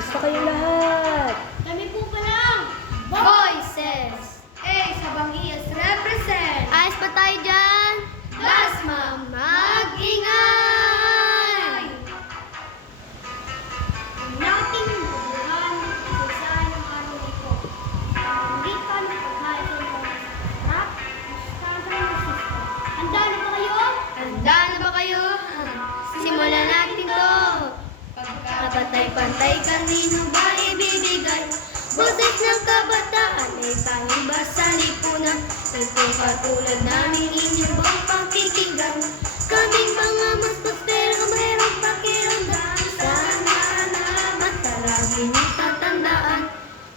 Gusto kayong lahat. Kami po palang Voices! Sa Bangias represent! Ayos pa tayo dyan? Dasma! Mag-ingay! Ang nating bubuhan kung saan ang araw ito. Hindi ka ng pagkain sa mga sarap, mustasa ng sisto. Handa na ba kayo? Handa na ba kayo? Simulan natin to. Kapantay-pantay kanino ba ibibigay? Boses ng kabataan ay tanging ba sa lipunan? Ito katulad namin inyong bang pakikinggan. Kaming mga mas pero mayroong pakiramdam. Sana naman talagin yung tatandaan.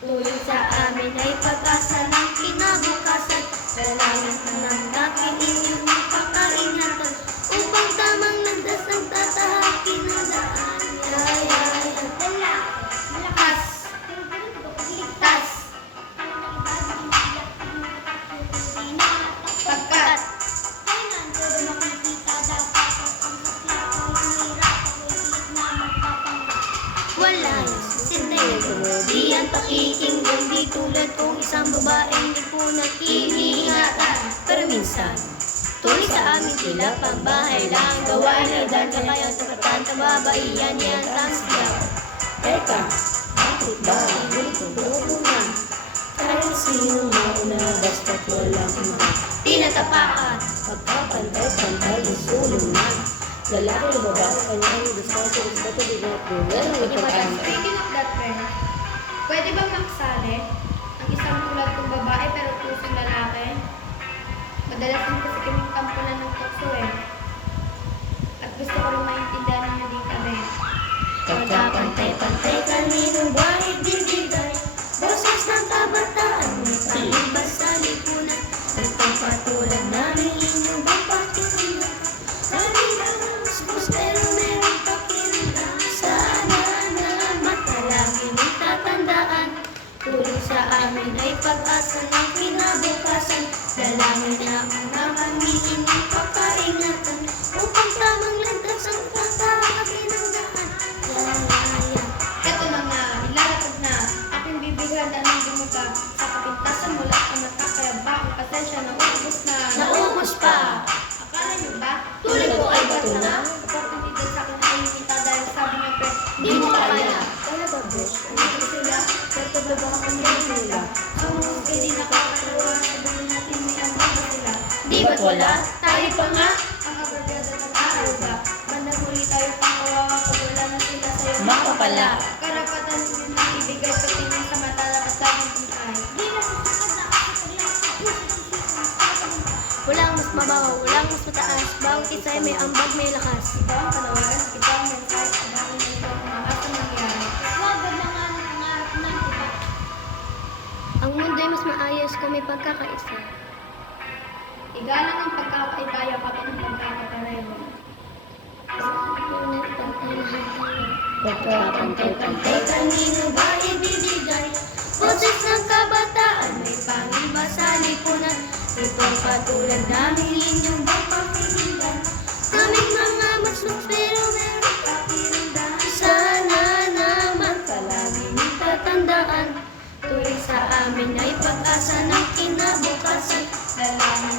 Tulong sa amin ay pag-asa ng kinabukasan. Dalangin ng natin inyong pakaingatan. Upang tamang landas ang tatahakin na daan. Dala, malakas, ligtas. Pagkat Kailan ko rin makikita dapat ang sakla ko hirap ako ilit na magpapanggap. wala yung susunod, di yan pakikinggan. Di tulad kong isang babaeng di po nag-iingatan. Pero minsan, tuloy sa amin tila pambahay lang. Gawain ay dahil ka kayo tapatan. Tababaiyan yan tansya. Teka, bakit ba? Ganito na. Kahit sino mauna, basta't walang iba. Tinatapakan. Pagkapantay-pantay ang sulungan. Lalaki o babae, kanyang discussion is better than not the well with pag-asa. Speaking of that, friend, pwede bang makasali ang isang tulad kong babae pero pusong lalaki? Madalas din kasi kaming tampunan ng tukso eh. At gusto ko rin maintindihan ninyo dito rin. Pagkapantay-pantay kanino ba ibibigay? Boses ng kabataan, may pag-ibas sa lipunan. Itong patulad namin inyong bang pakikinggan. Kami lang ang musbos pero meron pakiramdam. Sana naman talagin ang tatandaan. Tulong sa amin ay pag-asa ng kinabukasan. Dalangin na ang kami inyong pakaingatan. Upang tamang landas ang tatahakin ng daan. Ito na nga, ilalapag na. Aking bibigyan na ng dumuga. Sa kapintasan mula sa mata kaya ba ang pasensya na ubos na. Naubos pa. Akala niyo ba? Tuloy ko ay bato na. Kapag hindi din sa akin ay imita dahil sabi niya pre, Di mo kaya. Talaga, besh? Hindi sila, pero ba baka kami nila? Ang hindi nakakalawa, sabihin natin may ambag ba sila? Di ba't wala? Tayo pa nga. Ang abragada ng araw ba? Manahuli tayo pang kawawa pag wala na sila sa'yo. Makapala. Karapatan din na ibigay pagtingin sa mata at laging tunay. Di na susunod na ako Walang mas mabaho, walang mas mataas. Bawat isa ay may ambag, may lakas. Ito ang panawagan, ito ang mensahe sa dahil na ito ang umaasa nangyari. Huwag na nga ng pangarap ng iba. Ang mundo ay mas maayos kung may pagkakaisa. Igalang ang pagkakaibaya kapag ang pagkakapareho. Pagkapantay-pantay. Kanino ba ibibigay? Boses ng kabataan, may pangiba sa lipunan. Itong katulad namin inyong bang pakikinggan. Kaming mga maslok pero meron pakiramdam. Sana naman palagi niyong tatandaan. Tuloy sa amin ay pag-asa ng kinabukasan. Dalangin